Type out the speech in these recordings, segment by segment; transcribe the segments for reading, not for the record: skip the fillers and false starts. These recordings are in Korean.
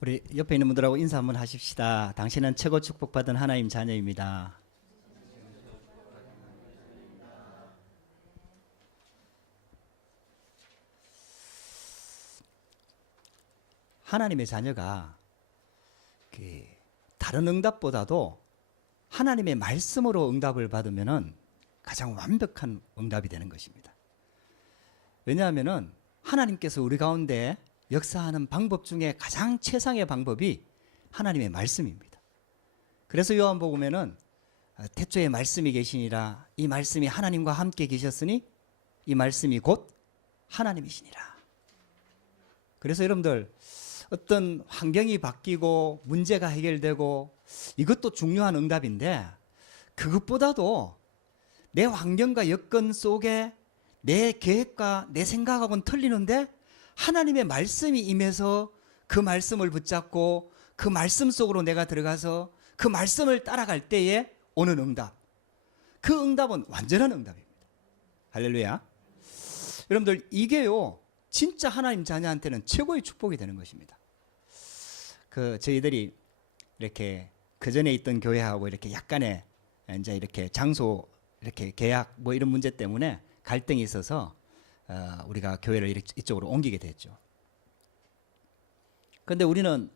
우리 옆에 있는 분들하고 인사 한번 하십시다. 당신은 최고 축복받은 하나님 자녀입니다. 하나님의 자녀가 다른 응답보다도 하나님의 말씀으로 응답을 받으면 가장 완벽한 응답이 되는 것입니다. 왜냐하면 하나님께서 우리 가운데 역사하는 방법 중에 가장 최상의 방법이 하나님의 말씀입니다. 그래서 요한복음에는 태초에 말씀이 계시니라, 이 말씀이 하나님과 함께 계셨으니 이 말씀이 곧 하나님이시니라. 그래서 여러분들 어떤 환경이 바뀌고 문제가 해결되고 이것도 중요한 응답인데, 그것보다도 내 환경과 여건 속에 내 계획과 내 생각하고는 틀리는데 하나님의 말씀이 임해서 그 말씀을 붙잡고 그 말씀 속으로 내가 들어가서 그 말씀을 따라갈 때에 오는 응답, 그 응답은 완전한 응답입니다. 할렐루야. 여러분들, 이게요 진짜 하나님 자녀한테는 최고의 축복이 되는 것입니다. 저희들이 이렇게 그 전에 있던 교회하고 이렇게 약간의 이제 이렇게 장소 이렇게 계약 뭐 이런 문제 때문에 갈등이 있어서 우리가 교회를 이쪽으로 옮기게 됐죠. 그런데 우리는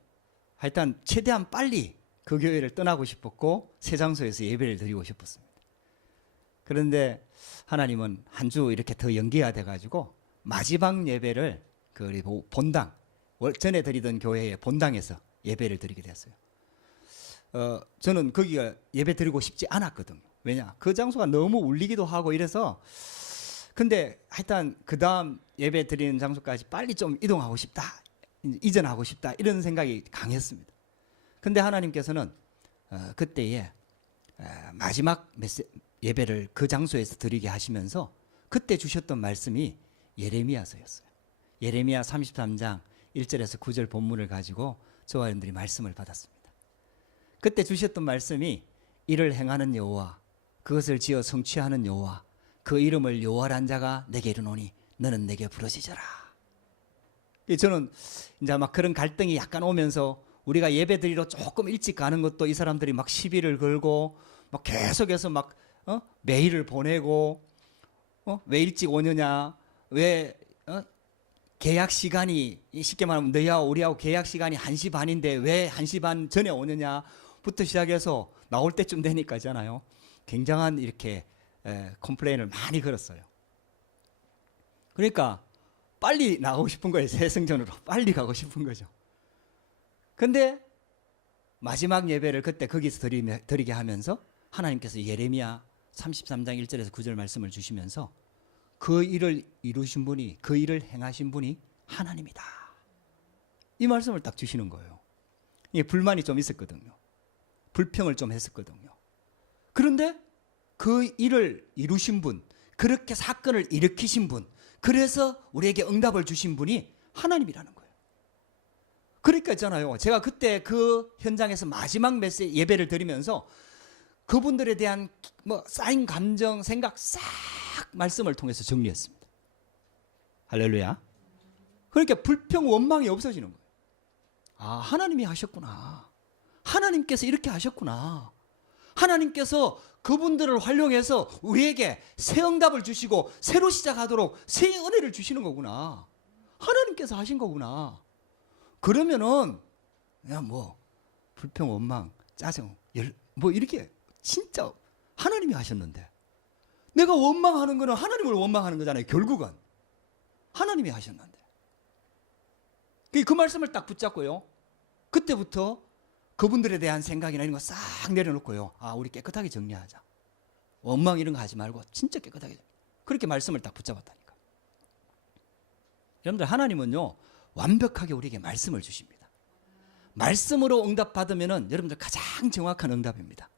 하여튼 최대한 빨리 그 교회를 떠나고 싶었고 새 장소에서 예배를 드리고 싶었습니다. 그런데 하나님은 한 주 이렇게 더 연기가 돼가지고 마지막 예배를 그 본당, 전에 드리던 교회의 본당에서 예배를 드리게 됐어요. 저는 거기가 예배 드리고 싶지 않았거든요. 왜냐? 그 장소가 너무 울리기도 하고 이래서. 근데 하여튼 그 다음 예배 드리는 장소까지 빨리 좀 이동하고 싶다, 이전하고 싶다, 이런 생각이 강했습니다. 근데 하나님께서는 그때에 마지막 예배를 그 장소에서 드리게 하시면서 그때 주셨던 말씀이 예레미야서였어요. 예레미야 33장 1절에서 9절 본문을 가지고 저와 여러분들이 말씀을 받았습니다. 그때 주셨던 말씀이 이를 행하는 여호와, 그것을 지어 성취하는 여호와, 그 이름을 여호와란 자가 내게 이르노니 너는 내게 부르짖어라. 저는 이제 막 그런 갈등이 약간 오면서 우리가 예배 드리러 조금 일찍 가는 것도 이 사람들이 막 시비를 걸고 막 계속해서 막 메일을 보내고 왜 일찍 오느냐, 왜 계약 시간이, 쉽게 말하면 너희하고 우리하고 계약 시간이 1시 반인데 왜 1시 반 전에 오느냐부터 시작해서 나올 때쯤 되니까 있잖아요, 굉장한 이렇게 컴플레인을 많이 걸었어요. 그러니까 빨리 나가고 싶은 거예요. 새 성전으로 빨리 가고 싶은 거죠. 근데 마지막 예배를 그때 거기서 드리게 하면서 하나님께서 예레미야 33장 1절에서 9절 말씀을 주시면서 그 일을 이루신 분이, 그 일을 행하신 분이 하나님이다, 이 말씀을 딱 주시는 거예요. 이게 불만이 좀 있었거든요. 불평을 좀 했었거든요. 그런데 그 일을 이루신 분, 그렇게 사건을 일으키신 분, 그래서 우리에게 응답을 주신 분이 하나님이라는 거예요. 그러니까 있잖아요, 제가 그때 그 현장에서 마지막 예배를 드리면서 그분들에 대한 쌓인 감정, 생각 싹 말씀을 통해서 정리했습니다. 할렐루야. 그러니까 불평, 원망이 없어지는 거예요. 아, 하나님이 하셨구나, 하나님께서 이렇게 하셨구나, 하나님께서 그분들을 활용해서 우리에게 새 응답을 주시고 새로 시작하도록 새 은혜를 주시는 거구나, 하나님께서 하신 거구나. 그러면은 그냥 불평, 원망, 짜증, 이렇게 진짜 하나님이 하셨는데, 내가 원망하는 거는 하나님을 원망하는 거잖아요. 결국은 하나님이 하셨는데. 그 말씀을 딱 붙잡고요, 그때부터 그분들에 대한 생각이나 이런 거 싹 내려놓고요, 아, 우리 깨끗하게 정리하자, 원망 이런 거 하지 말고 진짜 깨끗하게, 그렇게 말씀을 딱 붙잡았다니까. 여러분들, 하나님은요 완벽하게 우리에게 말씀을 주십니다. 말씀으로 응답받으면은 여러분들 가장 정확한 응답입니다.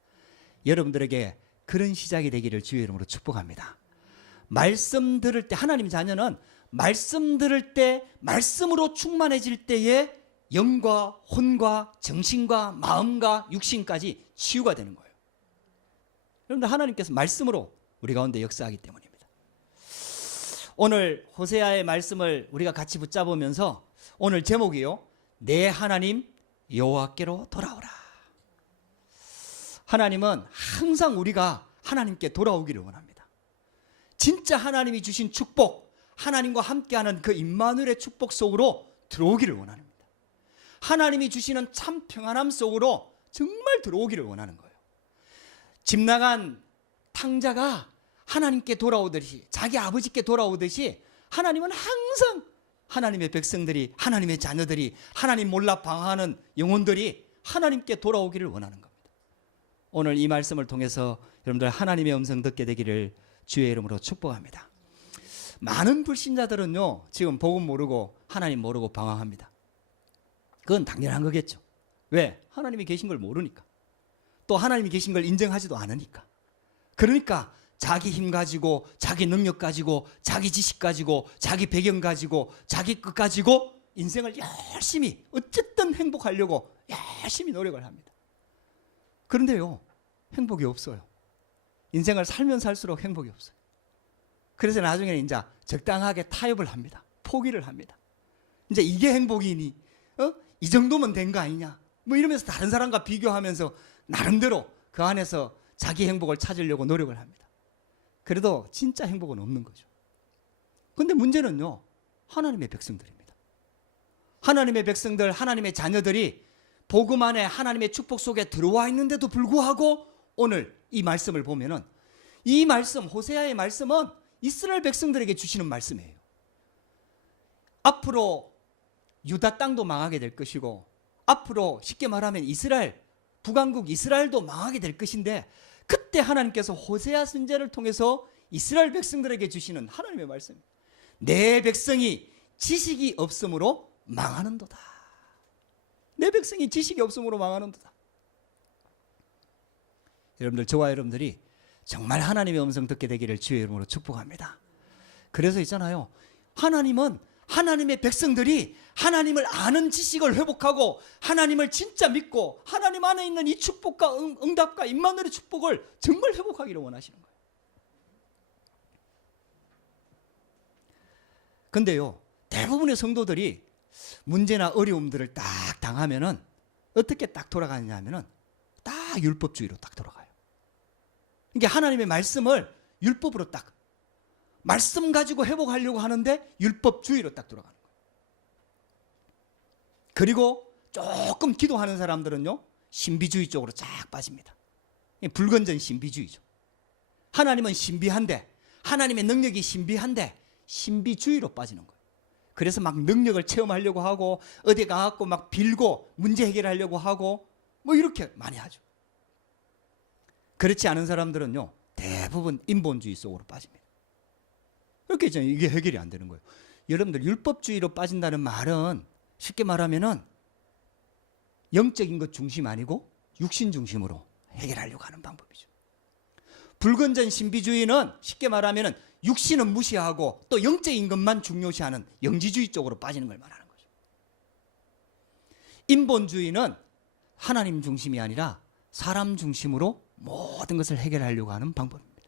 여러분들에게 그런 시작이 되기를 주의 이름으로 축복합니다. 말씀 들을 때, 하나님 자녀는 말씀 들을 때, 말씀으로 충만해질 때에 영과 혼과 정신과 마음과 육신까지 치유가 되는 거예요. 여러분들, 하나님께서 말씀으로 우리 가운데 역사하기 때문입니다. 오늘 호세아의 말씀을 우리가 같이 붙잡으면서 오늘 제목이요, 내 하나님 여호와께로 돌아오라. 하나님은 항상 우리가 하나님께 돌아오기를 원합니다. 진짜 하나님이 주신 축복, 하나님과 함께하는 그 임마누엘의 축복 속으로 들어오기를 원합니다. 하나님이 주시는 참 평안함 속으로 정말 들어오기를 원하는 거예요. 집 나간 탕자가 하나님께 돌아오듯이, 자기 아버지께 돌아오듯이 하나님은 항상 하나님의 백성들이, 하나님의 자녀들이, 하나님 몰라 방황하는 영혼들이 하나님께 돌아오기를 원하는 겁니다. 오늘 이 말씀을 통해서 여러분들 하나님의 음성 듣게 되기를 주의 이름으로 축복합니다. 많은 불신자들은요, 지금 복음 모르고 하나님 모르고 방황합니다. 그건 당연한 거겠죠. 왜? 하나님이 계신 걸 모르니까. 또 하나님이 계신 걸 인정하지도 않으니까. 그러니까 자기 힘 가지고, 자기 능력 가지고, 자기 지식 가지고, 자기 배경 가지고, 자기 것 가지고 인생을 열심히 어쨌든 행복하려고 열심히 노력을 합니다. 그런데요, 행복이 없어요. 인생을 살면 살수록 행복이 없어요. 그래서 나중에는 이제 적당하게 타협을 합니다. 포기를 합니다. 이제 이게 행복이니? 이 정도면 된 거 아니냐? 뭐 이러면서 다른 사람과 비교하면서 나름대로 그 안에서 자기 행복을 찾으려고 노력을 합니다. 그래도 진짜 행복은 없는 거죠. 그런데 문제는요, 하나님의 백성들입니다. 하나님의 백성들, 하나님의 자녀들이 복음 안에 하나님의 축복 속에 들어와 있는데도 불구하고 오늘 이 말씀을 보면은, 이 말씀, 호세아의 말씀은 이스라엘 백성들에게 주시는 말씀이에요. 앞으로 유다 땅도 망하게 될 것이고, 앞으로 쉽게 말하면 이스라엘, 북왕국 이스라엘도 망하게 될 것인데, 그때 하나님께서 호세아 선지자를 통해서 이스라엘 백성들에게 주시는 하나님의 말씀, 내 백성이 지식이 없으므로 망하는도다. 내 백성이 지식이 없으므로 망하는도다. 여러분들, 저와 여러분들이 정말 하나님의 음성 듣게 되기를 주의 이름으로 축복합니다. 그래서 있잖아요, 하나님은 하나님의 백성들이 하나님을 아는 지식을 회복하고 하나님을 진짜 믿고 하나님 안에 있는 이 축복과 응답과 임마누엘의 축복을 정말 회복하기를 원하시는 거예요. 근데요, 대부분의 성도들이 문제나 어려움들을 딱 당하면은 어떻게 딱 돌아가느냐 하면은 딱 율법주의로 딱 돌아가요. 그러니까 하나님의 말씀을 율법으로 딱, 말씀 가지고 회복하려고 하는데 율법주의로 딱 돌아가는 거예요. 그리고 조금 기도하는 사람들은요, 신비주의 쪽으로 쫙 빠집니다. 불건전 신비주의죠. 하나님은 신비한데, 하나님의 능력이 신비한데 신비주의로 빠지는 거예요. 그래서 막 능력을 체험하려고 하고, 어디 가갖고 막 빌고 문제 해결하려고 하고 뭐 이렇게 많이 하죠. 그렇지 않은 사람들은요, 대부분 인본주의 속으로 빠집니다. 그렇게 있잖아요. 이게 해결이 안 되는 거예요. 여러분들, 율법주의로 빠진다는 말은 쉽게 말하면은 영적인 것 중심 아니고 육신 중심으로 해결하려고 하는 방법이죠. 불건전 신비주의는 쉽게 말하면은 육신은 무시하고 또 영적인 것만 중요시하는 영지주의 쪽으로 빠지는 걸 말하는 거죠. 인본주의는 하나님 중심이 아니라 사람 중심으로 모든 것을 해결하려고 하는 방법입니다.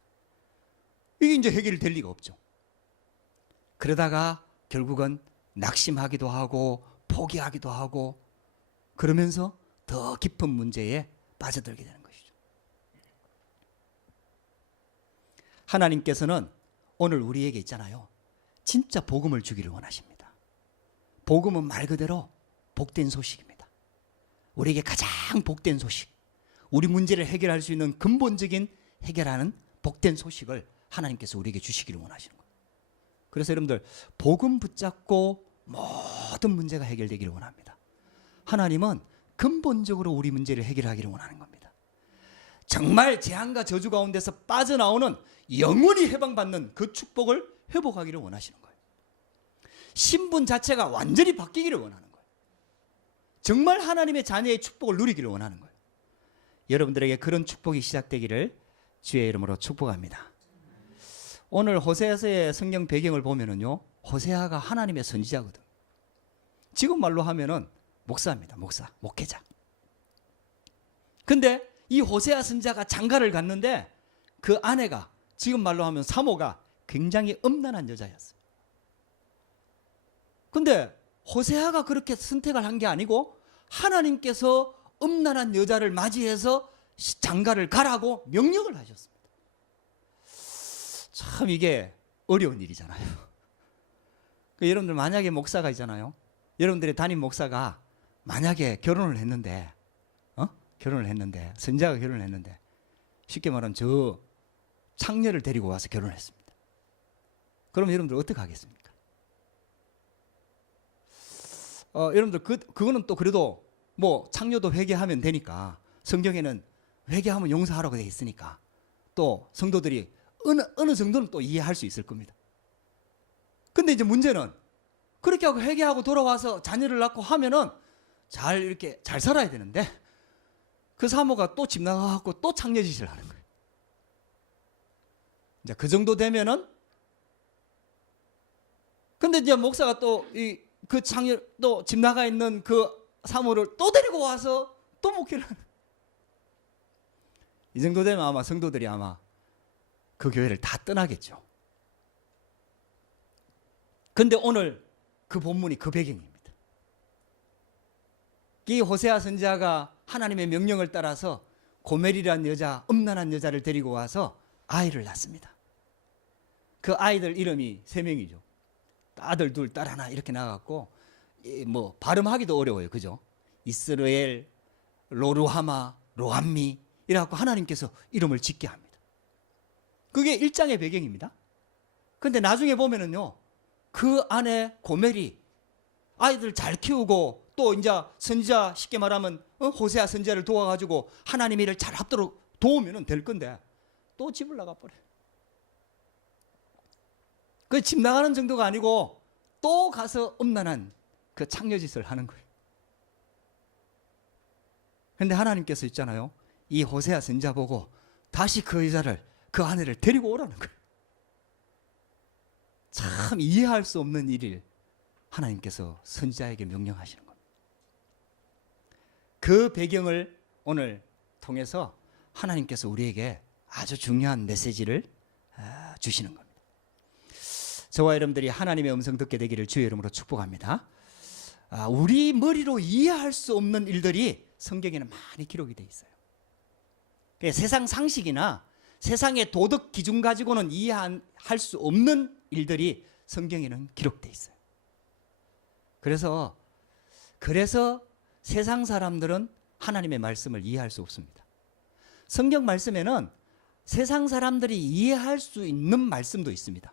이게 이제 해결이 될 리가 없죠. 그러다가 결국은 낙심하기도 하고 포기하기도 하고 그러면서 더 깊은 문제에 빠져들게 되는 것이죠. 하나님께서는 오늘 우리에게 있잖아요, 진짜 복음을 주기를 원하십니다. 복음은 말 그대로 복된 소식입니다. 우리에게 가장 복된 소식, 우리 문제를 해결할 수 있는 근본적인 해결하는 복된 소식을 하나님께서 우리에게 주시기를 원하시는 거예요. 그래서 여러분들, 복음 붙잡고 모든 문제가 해결되기를 원합니다. 하나님은 근본적으로 우리 문제를 해결하기를 원하는 겁니다. 정말 재앙과 저주 가운데서 빠져나오는, 영원히 해방받는 그 축복을 회복하기를 원하시는 거예요. 신분 자체가 완전히 바뀌기를 원하는 거예요. 정말 하나님의 자녀의 축복을 누리기를 원하는 거예요. 여러분들에게 그런 축복이 시작되기를 주의 이름으로 축복합니다. 오늘 호세아서의 성경 배경을 보면은요, 호세아가 하나님의 선지자거든. 지금 말로 하면은 목사입니다. 목사, 목회자. 근데 이 호세아 선지자가 장가를 갔는데 그 아내가, 지금 말로 하면 사모가 굉장히 음란한 여자였어요. 근데 호세아가 그렇게 선택을 한 게 아니고 하나님께서 음란한 여자를 맞이해서 장가를 가라고 명령을 하셨습니다. 참 이게 어려운 일이잖아요. 여러분들 만약에 목사가 있잖아요. 여러분들의 담임 목사가 만약에 결혼을 했는데 선지자가 결혼을 했는데 쉽게 말하면 저 창녀를 데리고 와서 결혼을 했습니다. 그럼 여러분들 어떻게 하겠습니까? 여러분들 그거는 또 그래도 뭐 창녀도 회개하면 되니까 성경에는 회개하면 용서하라고 되어 있으니까 또 성도들이 어느 정도는 또 이해할 수 있을 겁니다. 근데 이제 문제는 그렇게 하고 회개하고 돌아와서 자녀를 낳고 하면은 이렇게 잘 살아야 되는데 그 사모가 또 집 나가고 또 창녀짓을 하는 거예요. 이제 그 정도 되면은 근데 이제 목사가 또 그 창녀 또 집 나가 있는 그 사모를 또 데리고 와서 또 목회를 하는 거예요. 이 정도 되면 아마 성도들이 아마 그 교회를 다 떠나겠죠. 근데 오늘 그 본문이 그 배경입니다. 이 호세아 선지자가 하나님의 명령을 따라서 고멜이라는 여자, 음란한 여자를 데리고 와서 아이를 낳습니다. 그 아이들 이름이 3명이죠. 아들 둘, 딸 하나 이렇게 나갔고 뭐 발음하기도 어려워요. 그죠? 이스라엘, 로루하마, 로함미 이래갖고 하나님께서 이름을 짓게 합니다. 그게 1장의 배경입니다. 근데 나중에 보면은요, 그 안에 고멜이 아이들 잘 키우고 또 이제 선지자 쉽게 말하면 호세아 선지자를 도와가지고 하나님 일을 잘 합도록 도우면 될 건데 또 집을 나가버려요. 그 집 나가는 정도가 아니고 또 가서 음란한 그 창녀짓을 하는 거예요. 그런데 하나님께서 있잖아요, 이 호세아 선지자 보고 다시 그 여자를, 그 아내를 데리고 오라는 거예요. 참 이해할 수 없는 일을 하나님께서 선지자에게 명령하시는 겁니다. 그 배경을 오늘 통해서 하나님께서 우리에게 아주 중요한 메시지를 주시는 겁니다. 저와 여러분들이 하나님의 음성 듣게 되기를 주의 이름으로 축복합니다. 우리 머리로 이해할 수 없는 일들이 성경에는 많이 기록이 되어 있어요. 세상 상식이나 세상의 도덕 기준 가지고는 이해할 수 없는 일들이 성경에는 기록되어 있어요. 그래서 세상 사람들은 하나님의 말씀을 이해할 수 없습니다. 성경 말씀에는 세상 사람들이 이해할 수 있는 말씀도 있습니다.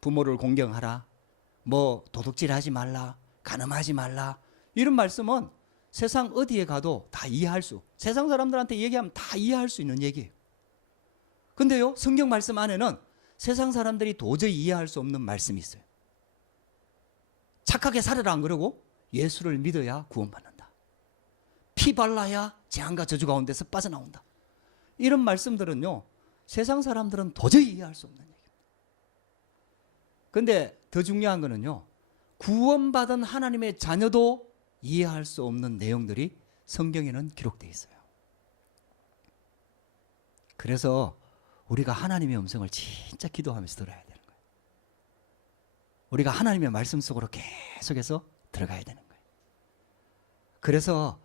부모를 공경하라, 뭐 도둑질하지 말라, 간음하지 말라, 이런 말씀은 세상 어디에 가도 다 세상 사람들한테 얘기하면 다 이해할 수 있는 얘기예요. 근데요, 성경 말씀 안에는 세상 사람들이 도저히 이해할 수 없는 말씀이 있어요. 착하게 살아라 안 그러고 예수를 믿어야 구원받는다. 피 발라야 재앙과 저주 가운데서 빠져나온다. 이런 말씀들은요, 세상 사람들은 도저히 이해할 수 없는 얘기입니다. 근데 더 중요한 거는요, 구원받은 하나님의 자녀도 이해할 수 없는 내용들이 성경에는 기록되어 있어요. 그래서 우리가 하나님의 음성을 진짜 기도하면서 들어야 되는 거예요. 우리가 하나님의 말씀 속으로 계속해서 들어가야 되는 거예요. 그래서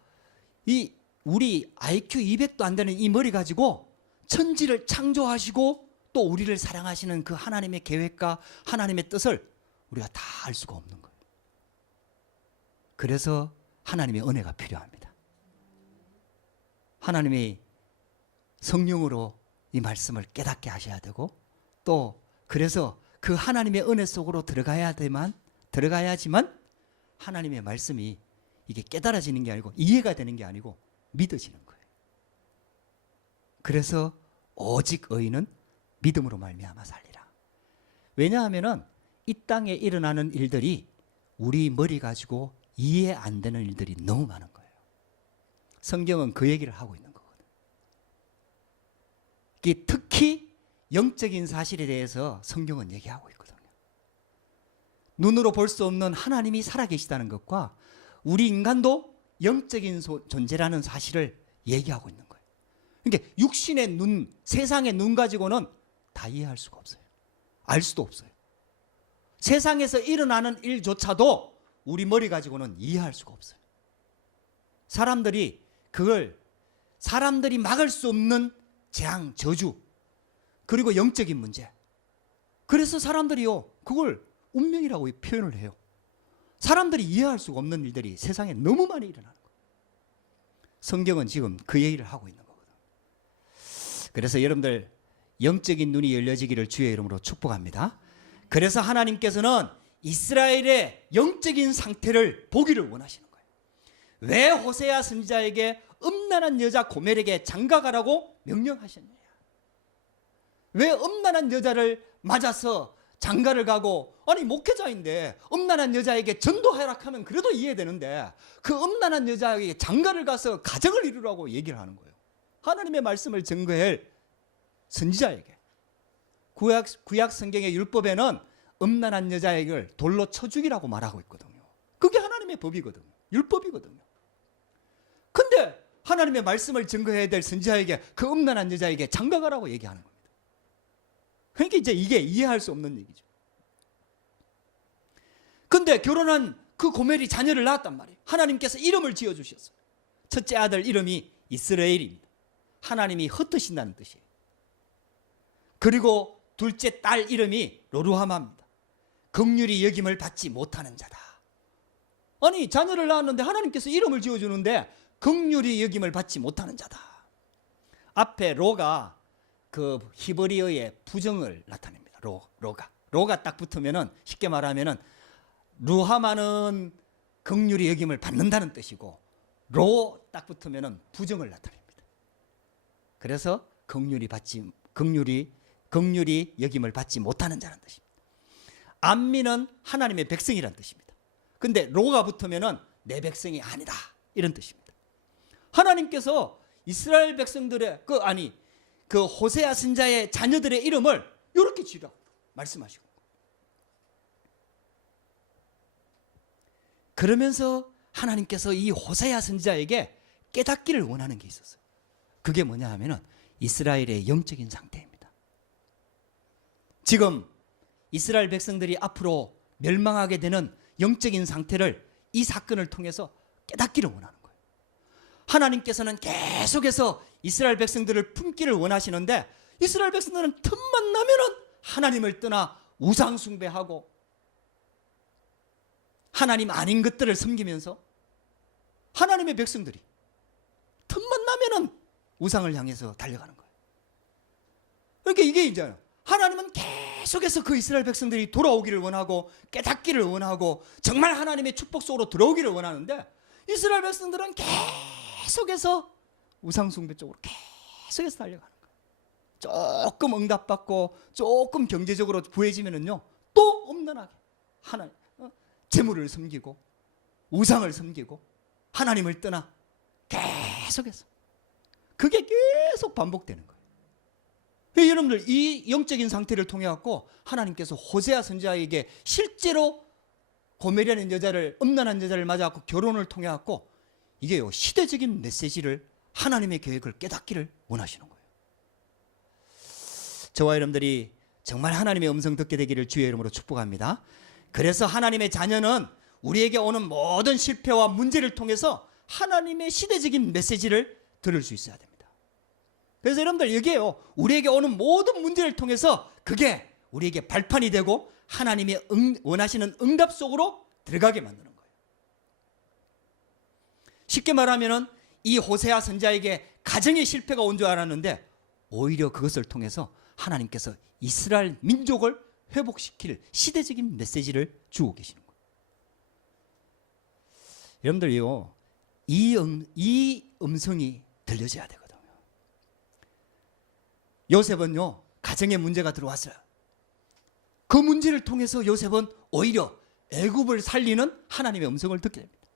우리 IQ 200도 안 되는 이 머리 가지고 천지를 창조하시고 또 우리를 사랑하시는 그 하나님의 계획과 하나님의 뜻을 우리가 다 알 수가 없는 거예요. 그래서 하나님의 은혜가 필요합니다. 하나님이 성령으로 이 말씀을 깨닫게 하셔야 되고, 또 그래서 그 하나님의 은혜 속으로 들어가야지만 하나님의 말씀이 이게 깨달아지는 게 아니고 이해가 되는 게 아니고 믿어지는 거예요. 그래서 오직 의인은 믿음으로 말미암아 살리라. 왜냐하면은 이 땅에 일어나는 일들이 우리 머리 가지고 이해 안 되는 일들이 너무 많은 거예요. 성경은 그 얘기를 하고 있는 거거든요. 특히 영적인 사실에 대해서 성경은 얘기하고 있거든요. 눈으로 볼 수 없는 하나님이 살아계시다는 것과 우리 인간도 영적인 존재라는 사실을 얘기하고 있는 거예요. 그러니까 육신의 눈, 세상의 눈 가지고는 다 이해할 수가 없어요. 알 수도 없어요. 세상에서 일어나는 일조차도 우리 머리 가지고는 이해할 수가 없어요. 사람들이 그걸 사람들이 막을 수 없는 재앙, 저주, 그리고 영적인 문제. 그래서 사람들이요 그걸 운명이라고 표현을 해요. 사람들이 이해할 수가 없는 일들이 세상에 너무 많이 일어나는 거예요. 성경은 지금 그 얘기를 하고 있는 거거든요. 그래서 여러분들 영적인 눈이 열려지기를 주의 이름으로 축복합니다. 그래서 하나님께서는 이스라엘의 영적인 상태를 보기를 원하시는 거예요. 왜 호세아 선지자에게 음란한 여자 고멜에게 장가가라고 명령하셨느냐? 왜 음란한 여자를 맞아서 장가를 가고, 아니 목회자인데 음란한 여자에게 전도 허락하면 그래도 이해되는데 그 음란한 여자에게 장가를 가서 가정을 이루라고 얘기를 하는 거예요. 하나님의 말씀을 증거할 선지자에게. 구약 성경의 율법에는 음란한 여자에게 돌로 쳐 죽이라고 말하고 있거든요. 그게 하나님의 법이거든요. 율법이거든요. 근데 하나님의 말씀을 증거해야 될 선지자에게 그 음란한 여자에게 장가가라고 얘기하는 겁니다. 그러니까 이제 이게 이해할 수 없는 얘기죠. 근데 결혼한 그 고멜이 자녀를 낳았단 말이에요. 하나님께서 이름을 지어주셨어요. 첫째 아들 이름이 이스라엘입니다. 하나님이 흩으신다는 뜻이에요. 그리고 둘째 딸 이름이 로루하마입니다. 긍휼히 여김을 받지 못하는 자다. 아니 자녀를 낳았는데 하나님께서 이름을 지어주는데 긍휼히 여김을 받지 못하는 자다. 앞에 로가 그 히브리어의 부정을 나타냅니다. 로가 딱 붙으면은 쉽게 말하면은 루하마는 긍휼히 여김을 받는다는 뜻이고 로 딱 붙으면은 부정을 나타냅니다. 그래서 긍휼히 여김을 받지 못하는 자라는 뜻입니다. 안미는 하나님의 백성이라는 뜻입니다. 근데 로가 붙으면은 내 백성이 아니다 이런 뜻입니다. 하나님께서 이스라엘 백성들의 그 호세아 선지자의 자녀들의 이름을 이렇게 지으라고 말씀하시고, 그러면서 하나님께서 이 호세아 선지자에게 깨닫기를 원하는 게 있었어요. 그게 뭐냐 하면은 이스라엘의 영적인 상태입니다. 지금 이스라엘 백성들이 앞으로 멸망하게 되는 영적인 상태를 이 사건을 통해서 깨닫기를 원하는 거예요. 하나님께서는 계속해서 이스라엘 백성들을 품기를 원하시는데 이스라엘 백성들은 틈만 나면은 하나님을 떠나 우상 숭배하고 하나님 아닌 것들을 섬기면서 하나님의 백성들이 틈만 나면은 우상을 향해서 달려가는 거예요. 그러니까 이게 이제 하나님은 계속해서 그 이스라엘 백성들이 돌아오기를 원하고 깨닫기를 원하고 정말 하나님의 축복 속으로 들어오기를 원하는데 이스라엘 백성들은 계속해서 우상 숭배 쪽으로 계속해서 달려가는 거예요. 조금 응답받고 조금 경제적으로 부해지면은요 또 엄난하게 하나님 재물을 섬기고 우상을 섬기고 하나님을 떠나 계속해서 그게 계속 반복되는 거예요. 여러분들 이 영적인 상태를 통해 갖고 하나님께서 호세아 선지자에게 실제로 고멜이라는 여자를 음란한 여자를 맞아 갖고 결혼을 통해 갖고 이게요 시대적인 메시지를 하나님의 계획을 깨닫기를 원하시는 거예요. 저와 여러분들이 정말 하나님의 음성 듣게 되기를 주의 이름으로 축복합니다. 그래서 하나님의 자녀는 우리에게 오는 모든 실패와 문제를 통해서 하나님의 시대적인 메시지를 들을 수 있어야 됩니다. 그래서 여러분들 여기에요 우리에게 오는 모든 문제를 통해서 그게 우리에게 발판이 되고 하나님이 원하시는 응답 속으로 들어가게 만드는 거예요. 쉽게 말하면은 이 호세아 선지자에게 가정의 실패가 온 줄 알았는데 오히려 그것을 통해서 하나님께서 이스라엘 민족을 회복시킬 시대적인 메시지를 주고 계시는 거예요. 여러분들요 이 음성이 들려져야 되거든요. 요셉은요 가정에 문제가 들어왔어요. 그 문제를 통해서 요셉은 오히려 애굽을 살리는 하나님의 음성을 듣게 됩니다.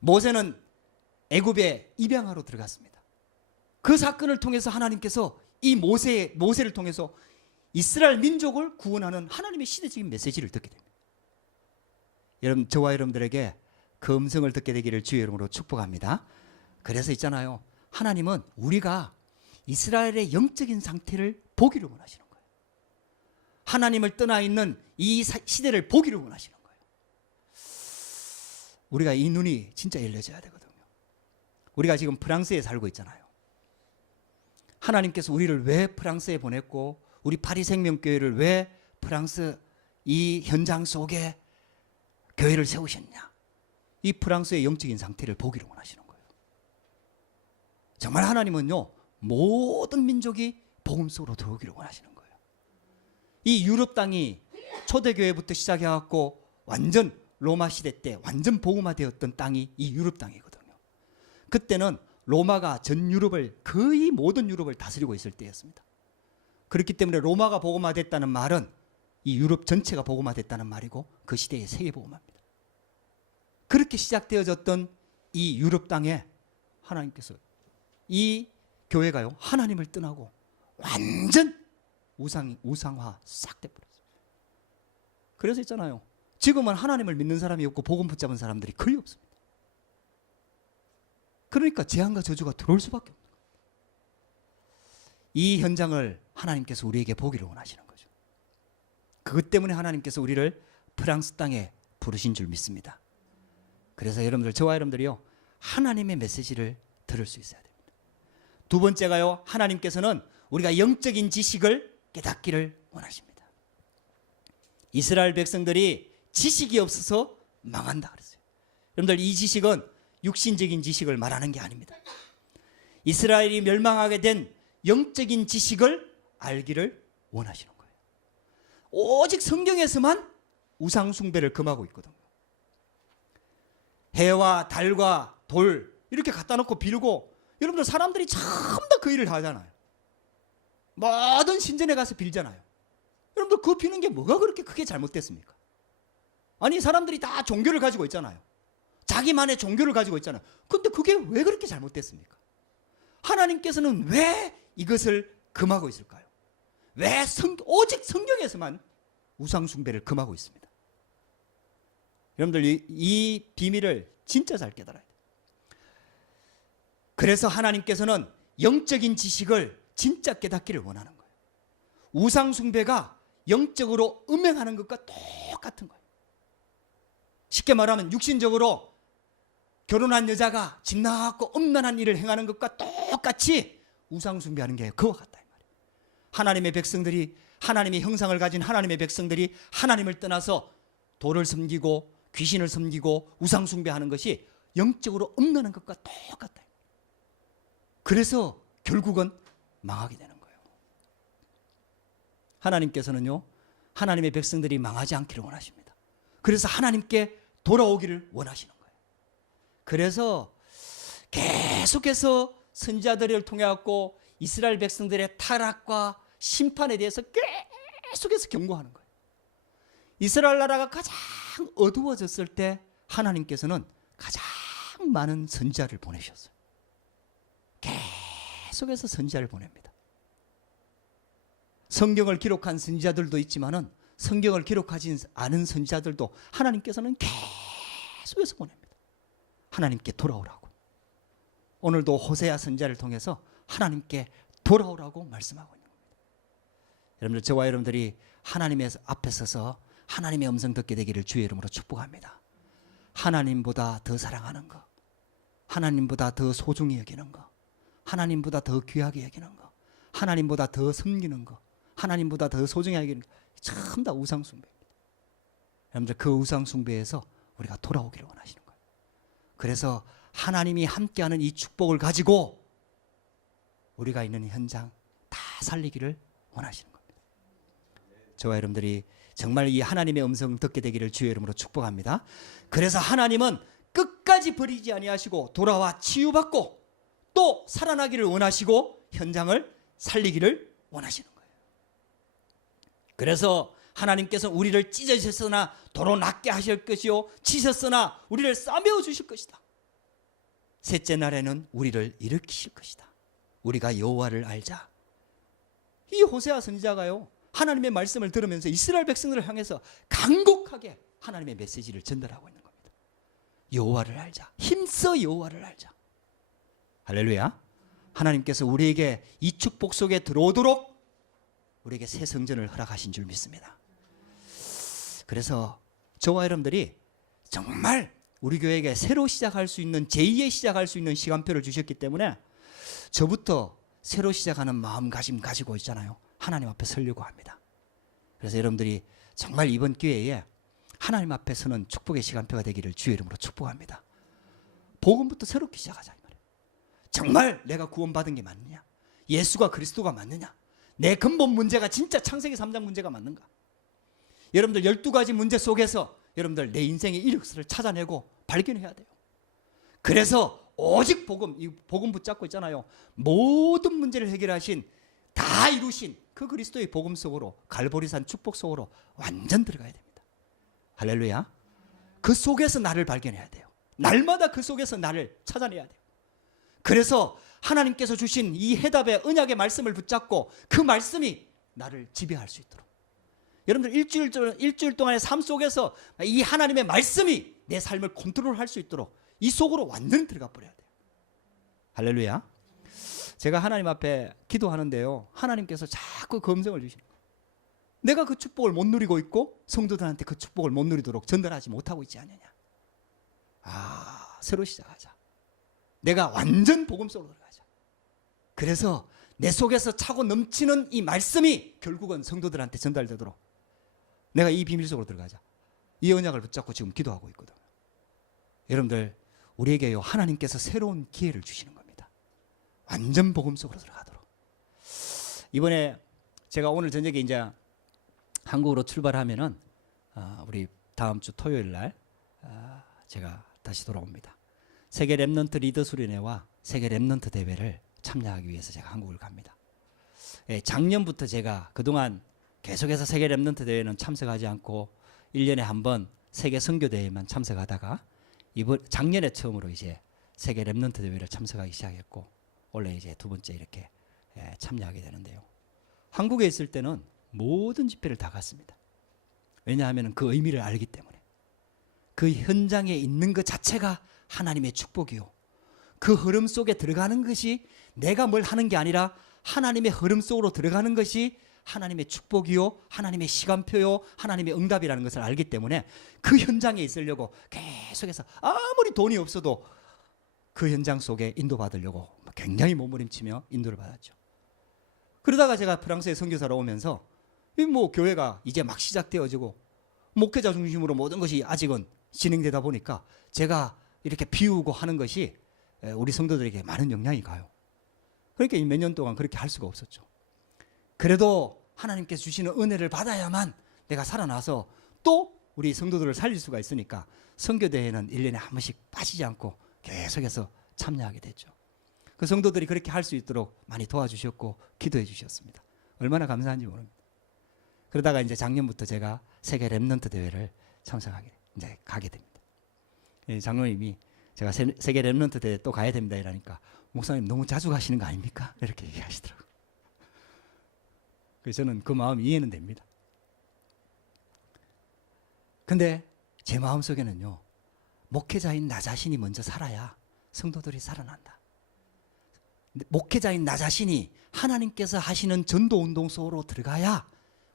모세는 애굽에 입양하러 들어갔습니다. 그 사건을 통해서 하나님께서 이 모세를 통해서 이스라엘 민족을 구원하는 하나님의 시대적인 메시지를 듣게 됩니다. 여러분 저와 여러분들에게 그 음성을 듣게 되기를 주의 이름으로 축복합니다. 그래서 있잖아요 하나님은 우리가 이스라엘의 영적인 상태를 보기를 원하시는 거예요. 하나님을 떠나 있는 이 시대를 보기를 원하시는 거예요. 우리가 이 눈이 진짜 열려져야 되거든요. 우리가 지금 프랑스에 살고 있잖아요. 하나님께서 우리를 왜 프랑스에 보냈고 우리 파리 생명교회를 왜 프랑스 이 현장 속에 교회를 세우셨냐? 이 프랑스의 영적인 상태를 보기를 원하시는 거예요. 정말 하나님은요, 모든 민족이 복음 속으로 들어오기를 원하시는 거예요. 이 유럽 땅이 초대교회부터 시작해갖고 완전 로마 시대 때 완전 복음화되었던 땅이 이 유럽 땅이거든요. 그때는 로마가 전 유럽을, 거의 모든 유럽을 다스리고 있을 때였습니다. 그렇기 때문에 로마가 복음화됐다는 말은 이 유럽 전체가 복음화됐다는 말이고 그 시대의 세계 복음화입니다. 그렇게 시작되어졌던 이 유럽 땅에 하나님께서 이 교회가요, 하나님을 떠나고 완전 우상화 싹 돼버렸어요. 그래서 있잖아요, 지금은 하나님을 믿는 사람이 없고 복음 붙잡은 사람들이 거의 없습니다. 그러니까 재앙과 저주가 들어올 수밖에 없는 거예요. 이 현장을 하나님께서 우리에게 보기를 원하시는 거죠. 그것 때문에 하나님께서 우리를 프랑스 땅에 부르신 줄 믿습니다. 그래서 여러분들, 저와 여러분들이요, 하나님의 메시지를 들을 수 있어야 됩니다. 두 번째가요, 하나님께서는 우리가 영적인 지식을 깨닫기를 원하십니다. 이스라엘 백성들이 지식이 없어서 망한다 그랬어요. 여러분들, 이 지식은 육신적인 지식을 말하는 게 아닙니다. 이스라엘이 멸망하게 된 영적인 지식을 알기를 원하시는 거예요. 오직 성경에서만 우상 숭배를 금하고 있거든요. 해와 달과 돌 이렇게 갖다 놓고 빌고, 여러분들 사람들이 전부 다 그 일을 하잖아요. 모든 신전에 가서 빌잖아요. 여러분들 그거 비는 게 뭐가 그렇게 크게 잘못됐습니까? 아니, 사람들이 다 종교를 가지고 있잖아요. 자기만의 종교를 가지고 있잖아요. 근데 그게 왜 그렇게 잘못됐습니까? 하나님께서는 왜 이것을 금하고 있을까요? 왜 오직 성경에서만 우상 숭배를 금하고 있습니다. 여러분들 이 비밀을 진짜 잘 깨달아야 돼요. 그래서 하나님께서는 영적인 지식을 진짜 깨닫기를 원하는 거예요. 우상 숭배가 영적으로 음행하는 것과 똑같은 거예요. 쉽게 말하면 육신적으로 결혼한 여자가 집 나가고 음란한 일을 행하는 것과 똑같이 우상 숭배하는 게 그와 같다 이 말이에요. 하나님의 백성들이, 하나님의 형상을 가진 하나님의 백성들이 하나님을 떠나서 돌을 섬기고 귀신을 섬기고 우상 숭배하는 것이 영적으로 음란한 것과 똑같다. 그래서 결국은 망하게 되는 거예요. 하나님께서는요, 하나님의 백성들이 망하지 않기를 원하십니다. 그래서 하나님께 돌아오기를 원하시는 거예요. 그래서 계속해서 선지자들을 통해 갖고 이스라엘 백성들의 타락과 심판에 대해서 계속해서 경고하는 거예요. 이스라엘 나라가 가장 어두워졌을 때 하나님께서는 가장 많은 선지자를 보내셨어요. 계속해서 선지자를 보냅니다. 성경을 기록한 선지자들도 있지만은 성경을 기록하지 않은 선지자들도 하나님께서는 계속해서 보냅니다. 하나님께 돌아오라고. 오늘도 호세아 선지자를 통해서 하나님께 돌아오라고 말씀하고 있는 겁니다. 여러분들, 저와 여러분들이 하나님의 앞에 서서 하나님의 음성 듣게 되기를 주의 이름으로 축복합니다. 하나님보다 더 사랑하는 거, 하나님보다 더 소중히 여기는 거, 하나님보다 더 귀하게 여기는 거, 하나님보다 더 섬기는 거, 하나님보다 더 소중히 여기는 거, 전부 다 우상 숭배입니다. 여러분들, 그 우상 숭배에서 우리가 돌아오기를 원하시는 거예요. 그래서 하나님이 함께하는 이 축복을 가지고 우리가 있는 현장 다 살리기를 원하시는 겁니다. 저와 여러분들이 정말 이 하나님의 음성 듣게 되기를 주의 이름으로 축복합니다. 그래서 하나님은 끝까지 버리지 아니하시고 돌아와 치유받고 또 살아나기를 원하시고 현장을 살리기를 원하시는 거예요. 그래서 하나님께서 우리를 찢으셨으나 도로 낫게 하실 것이요, 치셨으나 우리를 싸매어 주실 것이다. 셋째 날에는 우리를 일으키실 것이다. 우리가 여호와를 알자. 이 호세아 선지자가요, 하나님의 말씀을 들으면서 이스라엘 백성들을 향해서 간곡하게 하나님의 메시지를 전달하고 있는 겁니다. 여호와를 알자. 힘써 여호와를 알자. 할렐루야. 하나님께서 우리에게 이 축복 속에 들어오도록 우리에게 새 성전을 허락하신 줄 믿습니다. 그래서 저와 여러분들이 정말 우리 교회에게 새로 시작할 수 있는 제2의 시작할 수 있는 시간표를 주셨기 때문에 저부터 새로 시작하는 마음가짐 가지고 있잖아요. 하나님 앞에 서려고 합니다. 그래서 여러분들이 정말 이번 기회에 하나님 앞에 서는 축복의 시간표가 되기를 주의 이름으로 축복합니다. 복음부터 새롭게 시작하자 이 말이에요. 정말 내가 구원받은 게 맞느냐? 예수가 그리스도가 맞느냐? 내 근본 문제가 진짜 창세기 3장 문제가 맞는가? 여러분들 12가지 문제 속에서 여러분들 내 인생의 이력서를 찾아내고 발견해야 돼요. 그래서 오직 복음, 이 복음 붙잡고 있잖아요. 모든 문제를 해결하신, 다 이루신 그 그리스도의 복음 속으로, 갈보리산 축복 속으로 완전 들어가야 됩니다. 할렐루야. 그 속에서 나를 발견해야 돼요. 날마다 그 속에서 나를 찾아내야 돼요. 그래서 하나님께서 주신 이 해답의 언약의 말씀을 붙잡고 그 말씀이 나를 지배할 수 있도록, 여러분들 일주일 동안의 삶 속에서 이 하나님의 말씀이 내 삶을 컨트롤할 수 있도록 이 속으로 완전히 들어가 버려야 돼요. 할렐루야. 제가 하나님 앞에 기도하는데요, 하나님께서 자꾸 검증을 주시는 거예요. 내가 그 축복을 못 누리고 있고 성도들한테 그 축복을 못 누리도록 전달하지 못하고 있지 않느냐. 새로 시작하자. 내가 완전 복음 속으로 들어가자. 그래서 내 속에서 차고 넘치는 이 말씀이 결국은 성도들한테 전달되도록 내가 이 비밀 속으로 들어가자. 이 언약을 붙잡고 지금 기도하고 있거든요. 여러분들, 우리에게요, 하나님께서 새로운 기회를 주시는 겁니다. 완전 복음 속으로 들어가도록. 이번에 제가 오늘 저녁에 이제 한국으로 출발하면은 우리 다음 주 토요일 날 제가 다시 돌아옵니다. 세계 랩넌트 리더 수련회와 세계 랩넌트 대회를 참여하기 위해서 제가 한국을 갑니다. 작년부터 제가 그동안 계속해서 세계 랩넌트 대회는 참석하지 않고 1년에 한 번 세계 선교 대회만 참석하다가 작년에 처음으로 이제 세계 랩넌트 대회를 참석하기 시작했고, 원래 이제 두 번째 이렇게 참여하게 되는데요. 한국에 있을 때는 모든 집회를 다 갔습니다. 왜냐하면 그 의미를 알기 때문에. 그 현장에 있는 것 자체가 하나님의 축복이요, 그 흐름 속에 들어가는 것이 내가 뭘 하는 게 아니라 하나님의 흐름 속으로 들어가는 것이 하나님의 축복이요, 하나님의 시간표요, 하나님의 응답이라는 것을 알기 때문에 그 현장에 있으려고 계속해서 아무리 돈이 없어도 그 현장 속에 인도받으려고 굉장히 몸부림치며 인도를 받았죠. 그러다가 제가 프랑스에 선교사로 오면서 교회가 이제 막 시작되어지고 목회자 중심으로 모든 것이 아직은 진행되다 보니까 제가 이렇게 비우고 하는 것이 우리 성도들에게 많은 영향이 가요. 그러니까 몇 년 동안 그렇게 할 수가 없었죠. 그래도 하나님께서 주시는 은혜를 받아야만 내가 살아나서 또 우리 성도들을 살릴 수가 있으니까 선교대회는 1년에 한 번씩 빠지지 않고 계속해서 참여하게 됐죠. 그 성도들이 그렇게 할 수 있도록 많이 도와주셨고 기도해 주셨습니다. 얼마나 감사한지 모릅니다. 그러다가 이제 작년부터 제가 세계 랩넌트 대회를 이제 가게 됩니다. 장로님이 제가 세계 랩넌트 대회 또 가야 됩니다 이러니까, 목사님 너무 자주 가시는 거 아닙니까? 이렇게 얘기하시더라고요. 그래서 저는 그 마음 이해는 됩니다. 근데 제 마음속에는요, 목회자인 나 자신이 먼저 살아야 성도들이 살아난다. 목회자인 나 자신이 하나님께서 하시는 전도운동 속으로 들어가야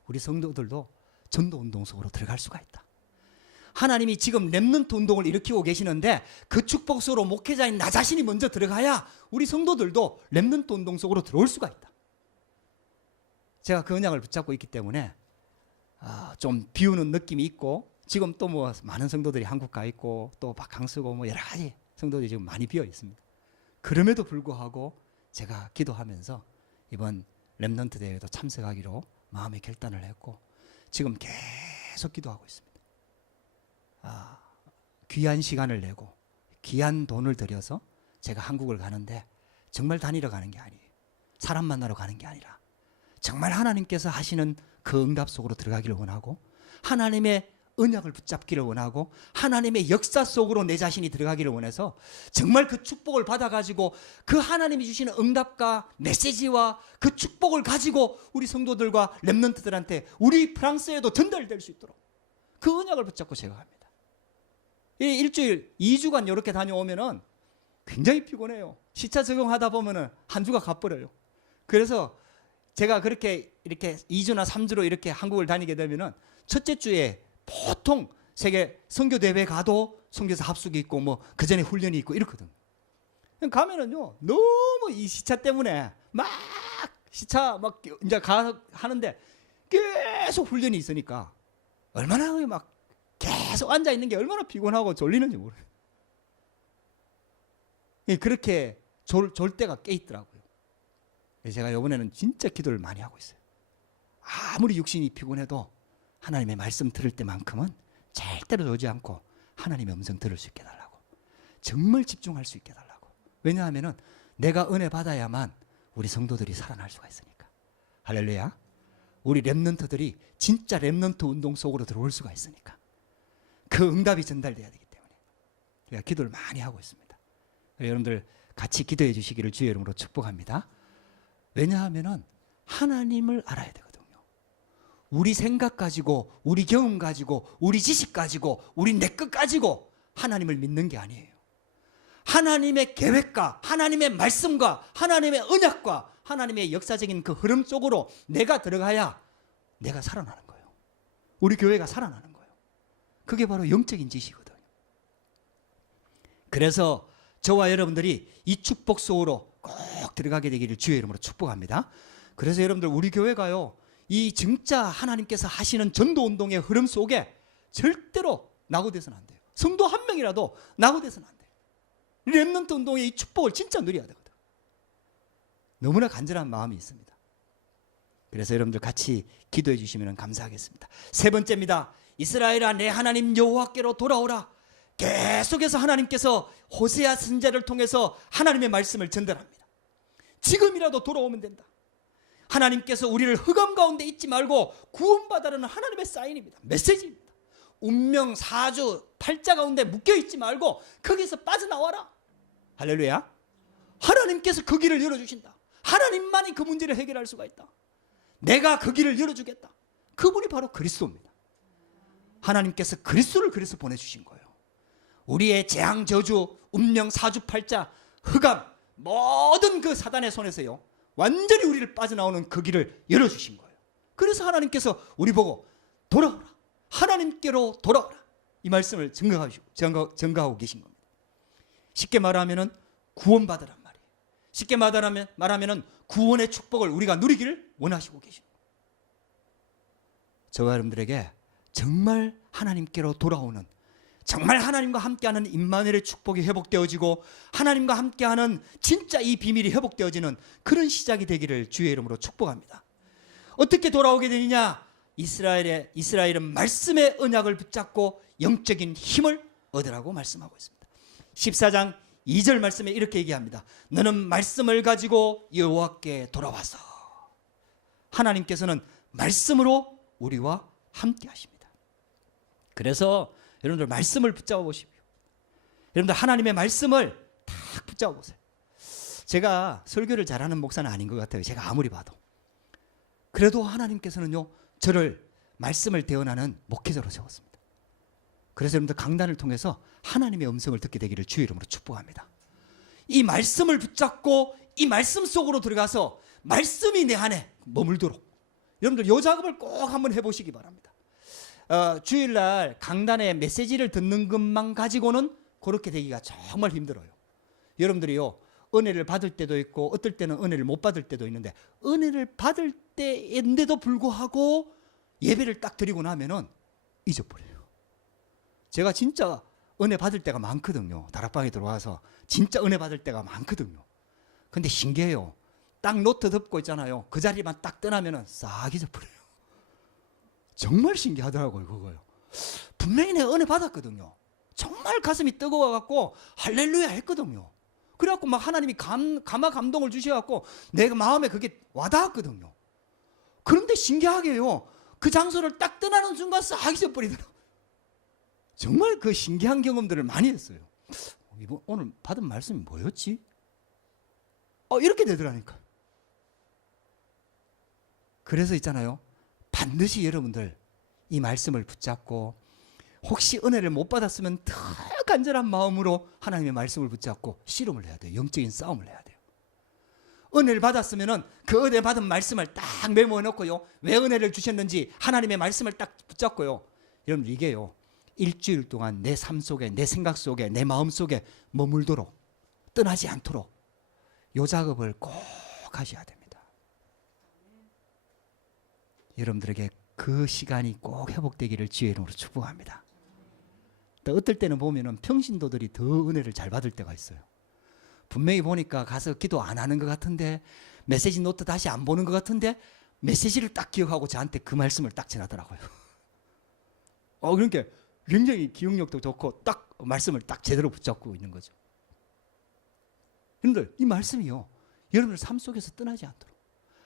우리 성도들도 전도운동 속으로 들어갈 수가 있다. 하나님이 지금 랩넌트 운동을 일으키고 계시는데 그 축복 속으로 목회자인 나 자신이 먼저 들어가야 우리 성도들도 랩넌트 운동 속으로 들어올 수가 있다. 제가 그 언약을 붙잡고 있기 때문에 좀 비우는 느낌이 있고, 지금 또 많은 성도들이 한국 가 있고 또 박항수고 여러 가지 성도들이 지금 많이 비어 있습니다. 그럼에도 불구하고 제가 기도하면서 이번 랩넌트 대회도 참석하기로 마음의 결단을 했고 지금 계속 기도하고 있습니다. 귀한 시간을 내고 귀한 돈을 들여서 제가 한국을 가는데 정말 다니러 가는 게 아니에요. 사람 만나러 가는 게 아니라 정말 하나님께서 하시는 그 응답 속으로 들어가기를 원하고, 하나님의 언약을 붙잡기를 원하고, 하나님의 역사 속으로 내 자신이 들어가기를 원해서 정말 그 축복을 받아가지고 그 하나님이 주시는 응답과 메시지와 그 축복을 가지고 우리 성도들과 랩넌트들한테 우리 프랑스에도 전달될 수 있도록 그 언약을 붙잡고 제가 갑니다. 일주일 2주간 이렇게 다녀오면은 굉장히 피곤해요. 시차 적응하다 보면은 한 주가 가버려요. 그래서 제가 그렇게 이렇게 2주나 3주로 이렇게 한국을 다니게 되면은 첫째 주에 보통 세계 선교 대회 가도 선교사 합숙이 있고 뭐 그 전에 훈련이 있고 이렇거든. 가면은요 너무 이 시차 때문에 막 시차 막 이제 가 하는데 계속 훈련이 있으니까 얼마나 막 계속 앉아 있는 게 얼마나 피곤하고 졸리는지 모르겠어요. 그렇게 졸 때가 꽤 있더라고요. 제가 이번에는 진짜 기도를 많이 하고 있어요. 아무리 육신이 피곤해도 하나님의 말씀 들을 때만큼은 절대로 놓지 않고 하나님의 음성 들을 수 있게 해달라고, 정말 집중할 수 있게 해달라고. 왜냐하면 내가 은혜 받아야만 우리 성도들이 살아날 수가 있으니까. 할렐루야. 우리 렘넌트들이 진짜 렘넌트 운동 속으로 들어올 수가 있으니까. 그 응답이 전달돼야 되기 때문에 제가 기도를 많이 하고 있습니다. 여러분들 같이 기도해 주시기를 주의 이름으로 축복합니다. 왜냐하면 하나님을 알아야 되거든요. 우리 생각 가지고, 우리 경험 가지고, 우리 지식 가지고, 우리 내 것 가지고 하나님을 믿는 게 아니에요. 하나님의 계획과 하나님의 말씀과 하나님의 언약과 하나님의 역사적인 그 흐름 속으로 내가 들어가야 내가 살아나는 거예요. 우리 교회가 살아나는 거예요. 그게 바로 영적인 지식이거든요. 그래서 저와 여러분들이 이 축복 속으로 꼭 들어가게 되기를 주의 이름으로 축복합니다. 그래서 여러분들 우리 교회가요, 이 진짜 하나님께서 하시는 전도운동의 흐름 속에 절대로 낙오돼서는 안 돼요. 성도 한 명이라도 낙오돼서는 안 돼요. 렘넌트 운동의 이 축복을 진짜 누려야 되거든. 너무나 간절한 마음이 있습니다. 그래서 여러분들 같이 기도해 주시면 감사하겠습니다. 세 번째입니다. 이스라엘아 내 하나님 여호와께로 돌아오라. 계속해서 하나님께서 호세아 선지자를 통해서 하나님의 말씀을 전달합니다. 지금이라도 돌아오면 된다. 하나님께서 우리를 흑암 가운데 있지 말고 구원받아라는 하나님의 사인입니다. 메시지입니다. 운명 사주 팔자 가운데 묶여있지 말고 거기서 빠져나와라. 할렐루야. 하나님께서 그 길을 열어주신다. 하나님만이 그 문제를 해결할 수가 있다. 내가 그 길을 열어주겠다. 그분이 바로 그리스도입니다. 하나님께서 그리스도를 그래서 보내주신 거예요. 우리의 재앙 저주 운명 사주 팔자 흑암 모든 그 사단의 손에서요 완전히 우리를 빠져나오는 그 길을 열어주신 거예요. 그래서 하나님께서 우리 보고 돌아오라, 하나님께로 돌아오라, 이 말씀을 증거하고 계신 겁니다. 쉽게 말하면 구원받으란 말이에요. 쉽게 말하면 구원의 축복을 우리가 누리기를 원하시고 계십니다. 저와 여러분들에게 정말 하나님께로 돌아오는, 정말 하나님과 함께하는 임마누엘의 축복이 회복되어지고 하나님과 함께하는 진짜 이 비밀이 회복되어지는 그런 시작이 되기를 주의 이름으로 축복합니다. 어떻게 돌아오게 되느냐? 이스라엘은 말씀의 언약을 붙잡고 영적인 힘을 얻으라고 말씀하고 있습니다. 14장 2절 말씀에 이렇게 얘기합니다. 너는 말씀을 가지고 여호와께 돌아와서. 하나님께서는 말씀으로 우리와 함께 하십니다. 그래서 여러분들 말씀을 붙잡아 보십시오. 여러분들 하나님의 말씀을 딱 붙잡아 보세요. 제가 설교를 잘하는 목사는 아닌 것 같아요. 제가 아무리 봐도. 그래도 하나님께서는요 저를 말씀을 대언하는 목회자로 세웠습니다. 그래서 여러분들 강단을 통해서 하나님의 음성을 듣게 되기를 주의 이름으로 축복합니다. 이 말씀을 붙잡고 이 말씀 속으로 들어가서 말씀이 내 안에 머물도록 여러분들 이 작업을 꼭 한번 해보시기 바랍니다. 주일날 강단의 메시지를 듣는 것만 가지고는 그렇게 되기가 정말 힘들어요. 여러분들이요 은혜를 받을 때도 있고 어떨 때는 은혜를 못 받을 때도 있는데 은혜를 받을 때인데도 불구하고 예배를 딱 드리고 나면은 잊어버려요. 제가 진짜 은혜 받을 때가 많거든요. 다락방에 들어와서 진짜 은혜 받을 때가 많거든요. 근데 신기해요. 딱 노트 덮고 있잖아요. 그 자리만 딱 떠나면은 싹 잊어버려요. 정말 신기하더라고요. 그거요. 분명히 내가 은혜 받았거든요. 정말 가슴이 뜨거워갖고 할렐루야 했거든요. 그래갖고 막 하나님이 감화 감동을 주셔갖고 내가 마음에 그게 와닿았거든요. 그런데 신기하게요 그 장소를 딱 떠나는 순간 싹 잊어버리더라고요. 정말 그 신기한 경험들을 많이 했어요. 이번 오늘 받은 말씀이 뭐였지? 이렇게 되더라니까. 그래서 있잖아요 반드시 여러분들 이 말씀을 붙잡고 혹시 은혜를 못 받았으면 더 간절한 마음으로 하나님의 말씀을 붙잡고 씨름을 해야 돼요. 영적인 싸움을 해야 돼요. 은혜를 받았으면 그 은혜 받은 말씀을 딱 메모해 놓고요 왜 은혜를 주셨는지 하나님의 말씀을 딱 붙잡고요. 여러분 이게요 일주일 동안 내 삶 속에, 내 생각 속에, 내 마음 속에 머물도록, 떠나지 않도록 이 작업을 꼭 하셔야 됩니다. 여러분들에게 그 시간이 꼭 회복되기를 주의 이름으로 축복합니다. 또 어떨 때는 보면은 평신도들이 더 은혜를 잘 받을 때가 있어요. 분명히 보니까 가서 기도 안 하는 것 같은데, 메시지 노트 다시 안 보는 것 같은데 메시지를 딱 기억하고 저한테 그 말씀을 딱 전하더라고요. 그러니까 굉장히 기억력도 좋고 딱 말씀을 딱 제대로 붙잡고 있는 거죠. 여러분들, 이 말씀이요, 여러분들 삶 속에서 떠나지 않도록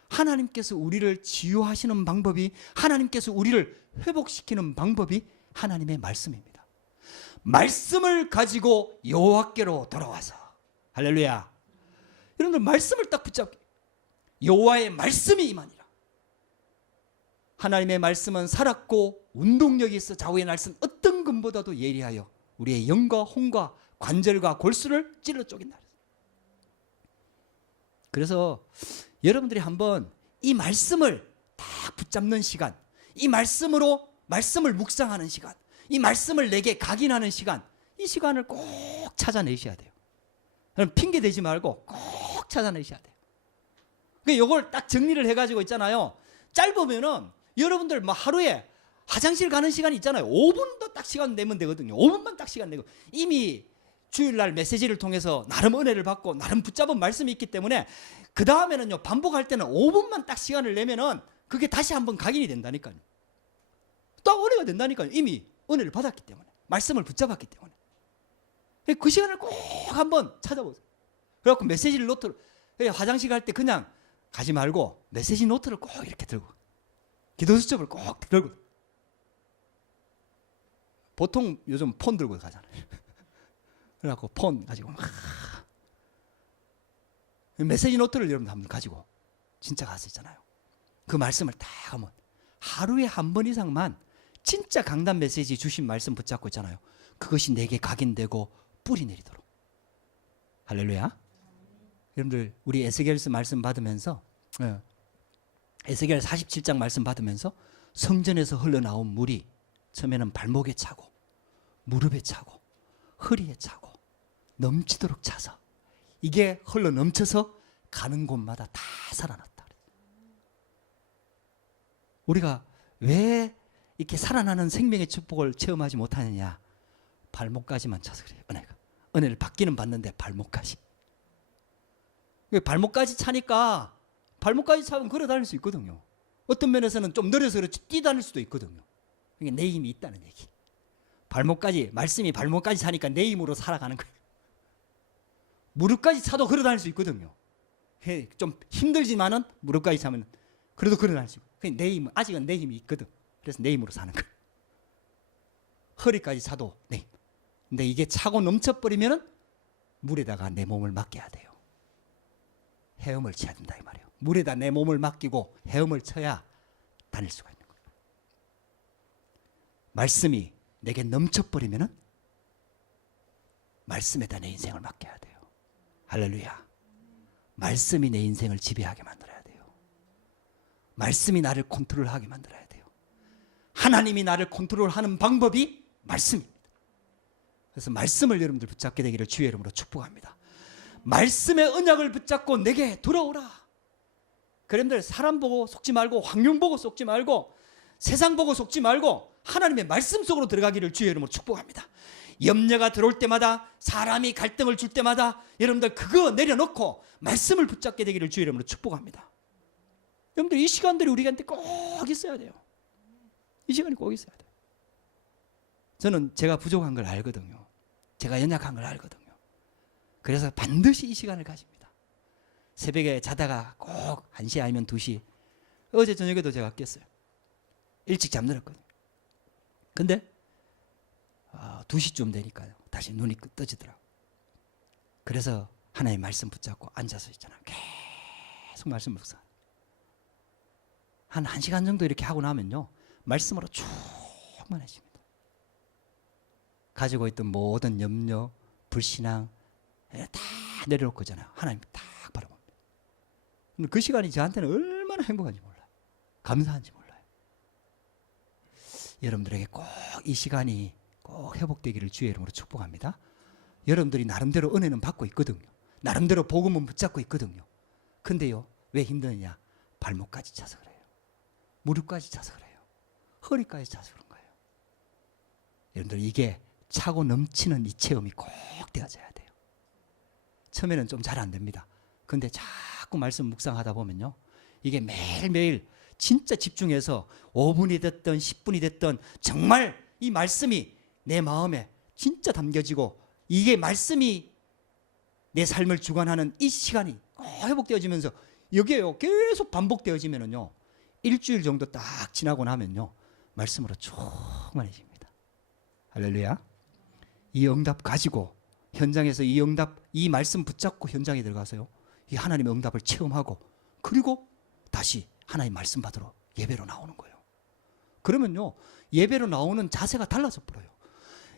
하나님께서 우리를 치유하시는 방법이, 하나님께서 우리를 회복시키는 방법이 하나님의 말씀입니다. 말씀을 가지고 여호와께로 돌아와서, 할렐루야. 여러분들, 말씀을 딱 붙잡고 여호와의 말씀이 임하니라. 하나님의 말씀은 살았고 운동력이 있어 좌우의 날선 어떤 금보다도 예리하여 우리의 영과 혼과 관절과 골수를 찔러 쪼갠다. 그래서 여러분들이 한번 이 말씀을 딱 붙잡는 시간, 이 말씀으로 말씀을 묵상하는 시간, 이 말씀을 내게 각인하는 시간, 이 시간을 꼭 찾아내셔야 돼요. 핑계 대지 말고 꼭 찾아내셔야 돼요. 이걸 딱 정리를 해가지고 있잖아요. 짧으면은 여러분들 막 하루에 화장실 가는 시간이 있잖아요. 5분도 딱 시간 내면 되거든요. 5분만 딱 시간 내고, 이미 주일날 메시지를 통해서 나름 은혜를 받고 나름 붙잡은 말씀이 있기 때문에 그 다음에는요, 반복할 때는 5분만 딱 시간을 내면은 그게 다시 한번 각인이 된다니까요. 또 은혜가 된다니까요. 이미 은혜를 받았기 때문에, 말씀을 붙잡았기 때문에. 그 시간을 꼭 한번 찾아보세요. 그래갖고 메시지를 노트로, 화장실 갈 때 그냥 가지 말고 메시지 노트를 꼭 이렇게 들고, 기도 수첩을 꼭 들고. 보통 요즘 폰 들고 가잖아요. 그래갖고 폰 가지고 막 메시지 노트를 여러분 한번 가지고 진짜 가서 있잖아요. 그 말씀을 딱 하면 하루에 한 번 이상만 진짜 강단 메시지 주신 말씀 붙잡고 있잖아요. 그것이 내게 각인되고 뿌리 내리도록. 할렐루야. 여러분들, 우리 에스겔서 말씀 받으면서, 에스겔 47장 말씀 받으면서 성전에서 흘러나온 물이 처음에는 발목에 차고 무릎에 차고 허리에 차고 넘치도록 차서 이게 흘러 넘쳐서 가는 곳마다 다 살아났다. 우리가 왜 이렇게 살아나는 생명의 축복을 체험하지 못하느냐? 발목까지만 차서 그래요. 은혜를 받기는 받는데 발목까지. 발목까지 차니까, 발목까지 차면 걸어 다닐 수 있거든요. 어떤 면에서는 좀 느려서 그렇지 뛰다닐 수도 있거든요. 이게 내 힘이 있다는 얘기. 발목까지, 말씀이 발목까지 차니까 내 힘으로 살아가는 거예요. 무릎까지 차도 걸어 다닐 수 있거든요. 좀 힘들지만은 무릎까지 차면 그래도 걸어 다닐 수 있고, 내 힘은, 아직은 내 힘이 있거든. 그래서 내 힘으로 사는 거예요. 허리까지 차도 내 힘. 근데 이게 차고 넘쳐버리면은 물에다가 내 몸을 맡겨야 돼요. 헤엄을 쳐야 된다 이 말이에요. 물에다 내 몸을 맡기고 헤엄을 쳐야 다닐 수가 있는 거예요. 말씀이 내게 넘쳐버리면은 말씀에다 내 인생을 맡겨야 돼요. 할렐루야. 말씀이 내 인생을 지배하게 만들어야 돼요. 말씀이 나를 컨트롤하게 만들어야 돼요. 하나님이 나를 컨트롤하는 방법이 말씀입니다. 그래서 말씀을 여러분들 붙잡게 되기를 주의 이름으로 축복합니다. 말씀의 언약을 붙잡고 내게 돌아오라. 그런들 사람 보고 속지 말고, 환경 보고 속지 말고, 세상 보고 속지 말고 하나님의 말씀 속으로 들어가기를 주의 이름으로 축복합니다. 염려가 들어올 때마다, 사람이 갈등을 줄 때마다 여러분들 그거 내려놓고 말씀을 붙잡게 되기를 주의 이름으로 축복합니다. 여러분들, 이 시간들이 우리한테 꼭 있어야 돼요. 이 시간이 꼭 있어야 돼요. 저는 제가 부족한 걸 알거든요. 제가 연약한 걸 알거든요. 그래서 반드시 이 시간을 가집니다. 새벽에 자다가 꼭 1시 아니면 2시, 어제 저녁에도 제가 깼어요. 일찍 잠들었거든요. 근데 2시쯤 되니까요, 다시 눈이 떠지더라고요. 그래서 하나님의 말씀 붙잡고 앉아서 있잖아요. 계속 말씀 묵상. 한 1시간 정도 이렇게 하고 나면요, 말씀으로 충만해집니다. 가지고 있던 모든 염려, 불신앙 다 내려놓고잖아요. 하나님 딱 바라봅니다. 그 시간이 저한테는 얼마나 행복한지 몰라요. 감사한지 몰라요. 여러분들에게 꼭 이 시간이 꼭 회복되기를 주의 이름으로 축복합니다. 여러분들이 나름대로 은혜는 받고 있거든요. 나름대로 복음은 붙잡고 있거든요. 근데요, 왜 힘드느냐? 발목까지 차서 그래요. 무릎까지 차서 그래요. 허리까지 차서 그런 거예요. 여러분들, 이게 차고 넘치는 이 체험이 꼭 되어져야 돼요. 처음에는 좀 잘 안 됩니다. 근데 자꾸 말씀 묵상하다 보면요, 이게 매일매일 진짜 집중해서 5분이 됐든 10분이 됐든 정말 이 말씀이 내 마음에 진짜 담겨지고, 이게 말씀이 내 삶을 주관하는 이 시간이 회복되어지면서 여기에요 계속 반복되어지면은요, 일주일 정도 딱 지나고 나면요, 말씀으로 충만해집니다. 할렐루야. 이 응답 가지고 현장에서 이 응답, 이 말씀 붙잡고 현장에 들어가서요, 이 하나님의 응답을 체험하고, 그리고 다시 하나님 말씀 받으러 예배로 나오는 거예요. 그러면요, 예배로 나오는 자세가 달라져 버려요.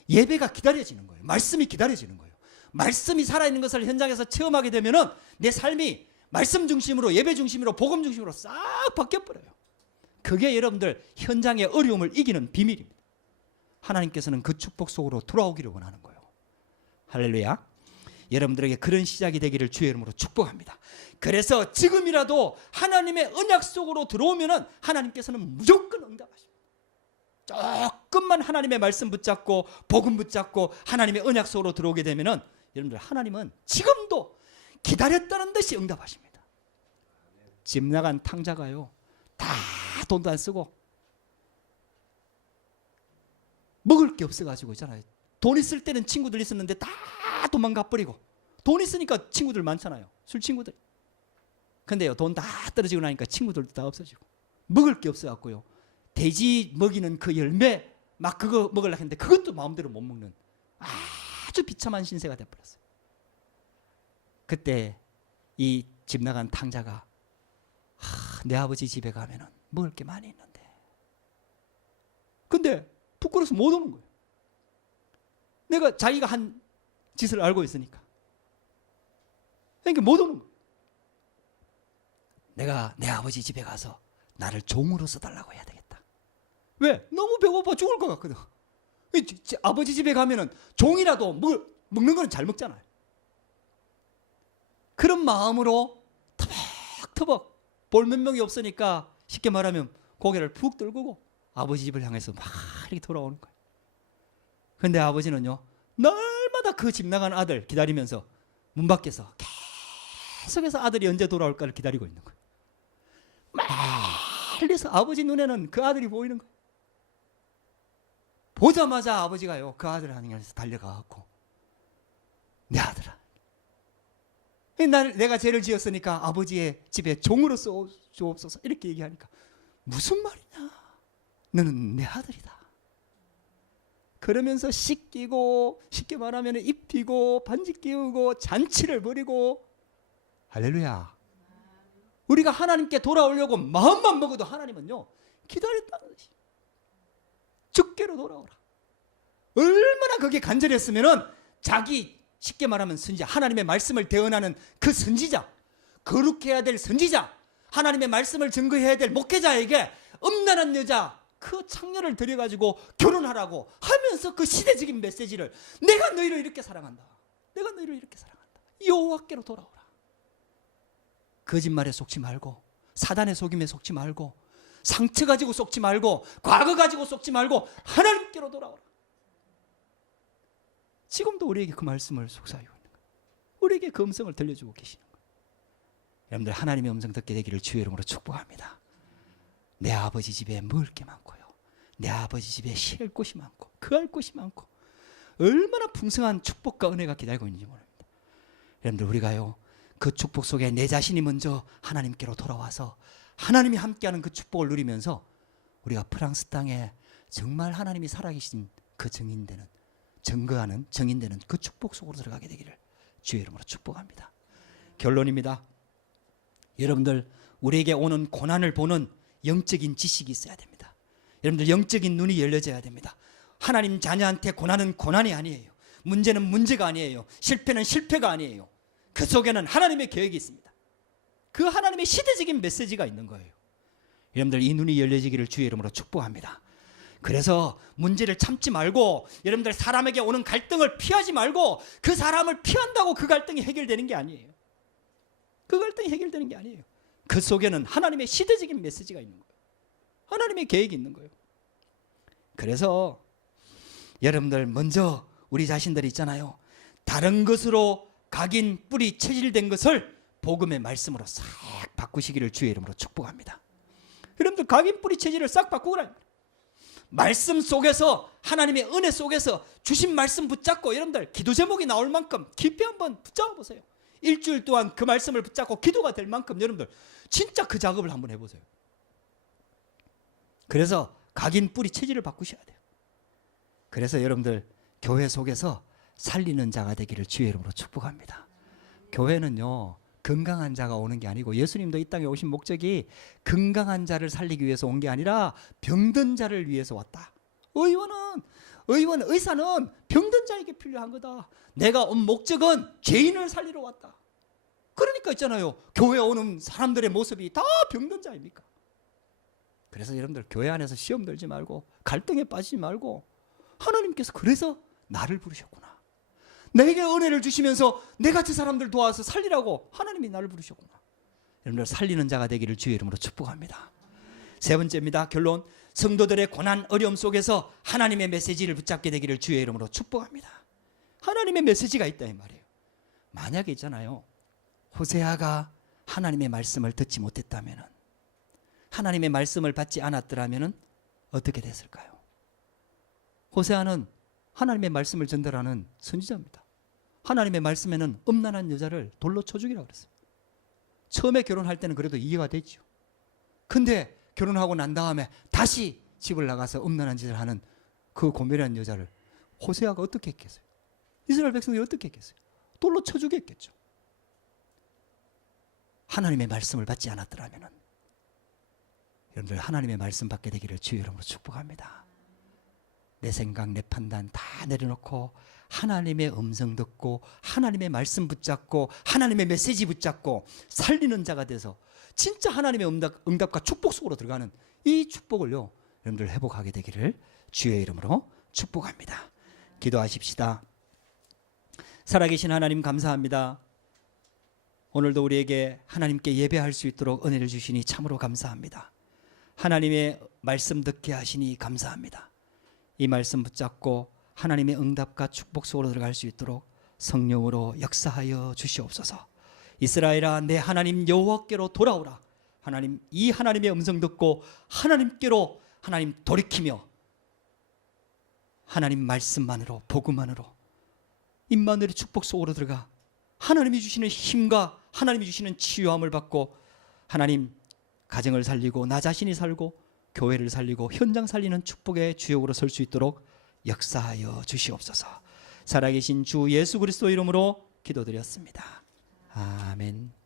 예배가 기다려지는 거예요. 말씀이 기다려지는 거예요. 말씀이 살아있는 것을 현장에서 체험하게 되면은 내 삶이 말씀 중심으로, 예배 중심으로, 복음 중심으로 싹 바뀌어버려요. 그게 여러분들 현장의 어려움을 이기는 비밀입니다. 하나님께서는 그 축복 속으로 돌아오기를 원하는 거예요. 할렐루야. 여러분들에게 그런 시작이 되기를 주의 이름으로 축복합니다. 그래서 지금이라도 하나님의 언약 속으로 들어오면은 하나님께서는 무조건 응답하십니다. 조금만 하나님의 말씀 붙잡고 복음 붙잡고 하나님의 언약 속으로 들어오게 되면은 여러분들, 하나님은 지금도 기다렸다는 듯이 응답하십니다. 집 나간 탕자가요, 다 돈도 안 쓰고 먹을 게 없어가지고 있잖아요. 돈 있을 때는 친구들 있었는데 다 도망가 버리고, 돈 있으니까 친구들 많잖아요. 술 친구들. 근데요, 돈 다 떨어지고 나니까 친구들도 다 없어지고, 먹을 게 없어갖고요, 돼지 먹이는 그 열매 막 그거 먹으려고 했는데 그것도 마음대로 못 먹는 아주 비참한 신세가 돼버렸어요. 그때 이 집 나간 탕자가, 내 아버지 집에 가면은 먹을 게 많이 있는데, 근데 부끄러워서 못 오는 거예요. 내가 자기가 한 짓을 알고 있으니까. 그러니까 못 오는 거예요. 내가 내 아버지 집에 가서 나를 종으로 써달라고 해야 되겠다. 왜? 너무 배고파 죽을 것 같거든. 아버지 집에 가면은 종이라도 먹는 거는 잘 먹잖아요. 그런 마음으로 터벅터벅, 볼 몇 명이 없으니까 쉽게 말하면 고개를 푹 들고 아버지 집을 향해서 막 이렇게 돌아오는 거예요. 근데 아버지는요, 날마다 그 집 나간 아들 기다리면서 문 밖에서 계속해서 아들이 언제 돌아올까를 기다리고 있는 거예요. 말려서 아버지 눈에는 그 아들이 보이는 거예요. 보자마자 아버지가요, 그 아들을 향해서 달려가갖고, 내 아들아, 내가 죄를 지었으니까 아버지의 집에 종으로 주옵소서, 이렇게 얘기하니까, 무슨 말이냐, 너는 내 아들이다. 그러면서 씻기고, 쉽게 말하면 입히고 반지 끼우고 잔치를 벌이고. 할렐루야. 우리가 하나님께 돌아오려고 마음만 먹어도 하나님은요, 기다렸다는 것이, 주께로 돌아오라. 얼마나 그게 간절했으면은 자기, 쉽게 말하면 선지자, 하나님의 말씀을 대언하는 그 선지자, 거룩해야 될 선지자, 하나님의 말씀을 증거해야 될 목회자에게 음란한 여자 그 창녀를 들여가지고 결혼하라고 하면서 그 시대적인 메시지를, 내가 너희를 이렇게 사랑한다, 내가 너희를 이렇게 사랑한다, 여호와께로 돌아오라. 거짓말에 속지 말고, 사단의 속임에 속지 말고, 상처 가지고 속지 말고, 과거 가지고 속지 말고 하나님께로 돌아오라. 지금도 우리에게 그 말씀을 속삭이고 있는 거예요. 우리에게 그 음성을 들려주고 계시는 거예요. 여러분들, 하나님의 음성 듣게 되기를 주의 이름으로 축복합니다. 내 아버지 집에 먹을 게 많고요, 내 아버지 집에 쉴 곳이 많고 거할 곳이 많고, 얼마나 풍성한 축복과 은혜가 기다리고 있는지 모릅니다. 여러분들, 우리가요, 그 축복 속에 내 자신이 먼저 하나님께로 돌아와서 하나님이 함께하는 그 축복을 누리면서 우리가 프랑스 땅에 정말 하나님이 살아계신 그 증인되는, 증거하는 증인되는 그 축복 속으로 들어가게 되기를 주의 이름으로 축복합니다. 결론입니다. 여러분들, 우리에게 오는 고난을 보는 영적인 지식이 있어야 됩니다. 여러분들, 영적인 눈이 열려져야 됩니다. 하나님 자녀한테 고난은 고난이 아니에요. 문제는 문제가 아니에요. 실패는 실패가 아니에요. 그 속에는 하나님의 계획이 있습니다. 그 하나님의 시대적인 메시지가 있는 거예요. 여러분들, 이 눈이 열려지기를 주의 이름으로 축복합니다. 그래서 문제를 참지 말고 여러분들 사람에게 오는 갈등을 피하지 말고 그 사람을 피한다고 그 갈등이 해결되는 게 아니에요. 그 갈등이 해결되는 게 아니에요. 그 속에는 하나님의 시대적인 메시지가 있는 거예요. 하나님의 계획이 있는 거예요. 그래서 여러분들 먼저 우리 자신들이 있잖아요. 다른 것으로 각인 뿌리 체질된 것을 복음의 말씀으로 싹 바꾸시기를 주의 이름으로 축복합니다. 여러분들 각인 뿌리 체질을 싹 바꾸라. 말씀 속에서 하나님의 은혜 속에서 주신 말씀 붙잡고 여러분들 기도 제목이 나올 만큼 깊이 한번 붙잡아 보세요. 일주일 동안 그 말씀을 붙잡고 기도가 될 만큼 여러분들 진짜 그 작업을 한번 해보세요. 그래서 각인 뿌리 체질을 바꾸셔야 돼요. 그래서 여러분들 교회 속에서 살리는 자가 되기를 주의 이름으로 축복합니다. 교회는요 건강한 자가 오는 게 아니고 예수님도 이 땅에 오신 목적이 건강한 자를 살리기 위해서 온 게 아니라 병든 자를 위해서 왔다. 의사는 병든 자에게 필요한 거다. 내가 온 목적은 죄인을 살리러 왔다. 그러니까 있잖아요. 교회 오는 사람들의 모습이 다 병든 자입니까? 그래서 여러분들 교회 안에서 시험 들지 말고 갈등에 빠지지 말고 하나님께서 그래서 나를 부르셨구나. 내게 은혜를 주시면서 내가 저 사람들 도와서 살리라고 하나님이 나를 부르셨구나. 여러분들 살리는 자가 되기를 주의 이름으로 축복합니다. 세 번째입니다. 결론. 성도들의 고난 어려움 속에서 하나님의 메시지를 붙잡게 되기를 주의 이름으로 축복합니다. 하나님의 메시지가 있다 이 말이에요. 만약에 있잖아요. 호세아가 하나님의 말씀을 듣지 못했다면, 하나님의 말씀을 받지 않았더라면 어떻게 됐을까요? 호세아는 하나님의 말씀을 전달하는 선지자입니다. 하나님의 말씀에는 음란한 여자를 돌로 쳐 죽이라고 그랬어요. 처음에 결혼할 때는 그래도 이해가 됐죠. 근데 결혼하고 난 다음에 다시 집을 나가서 음란한 짓을 하는 그 고멜이라는 여자를 호세아가 어떻게 했겠어요? 이스라엘 백성들이 어떻게 했겠어요? 돌로 쳐 죽였겠죠. 하나님의 말씀을 받지 않았더라면 여러분들 하나님의 말씀 받게 되기를 주의 이름으로 축복합니다. 내 생각, 내 판단 다 내려놓고 하나님의 음성 듣고 하나님의 말씀 붙잡고 하나님의 메시지 붙잡고 살리는 자가 돼서 진짜 하나님의 응답과 축복 속으로 들어가는 이 축복을요 여러분들 회복하게 되기를 주의 이름으로 축복합니다. 기도하십시다. 살아계신 하나님 감사합니다. 오늘도 우리에게 하나님께 예배할 수 있도록 은혜를 주시니 참으로 감사합니다. 하나님의 말씀 듣게 하시니 감사합니다. 이 말씀 붙잡고 하나님의 응답과 축복 속으로 들어갈 수 있도록 성령으로 역사하여 주시옵소서. 이스라엘아 내 하나님 여호와께로 돌아오라. 하나님 이 하나님의 음성 듣고 하나님께로 하나님 돌이키며 하나님 말씀만으로 복음만으로 임마누엘의 축복 속으로 들어가 하나님이 주시는 힘과 하나님이 주시는 치유함을 받고 하나님 가정을 살리고 나 자신이 살고 교회를 살리고 현장 살리는 축복의 주역으로 설 수 있도록 역사하여 주시옵소서. 살아계신 주 예수 그리스도 이름으로 기도드렸습니다. 아멘.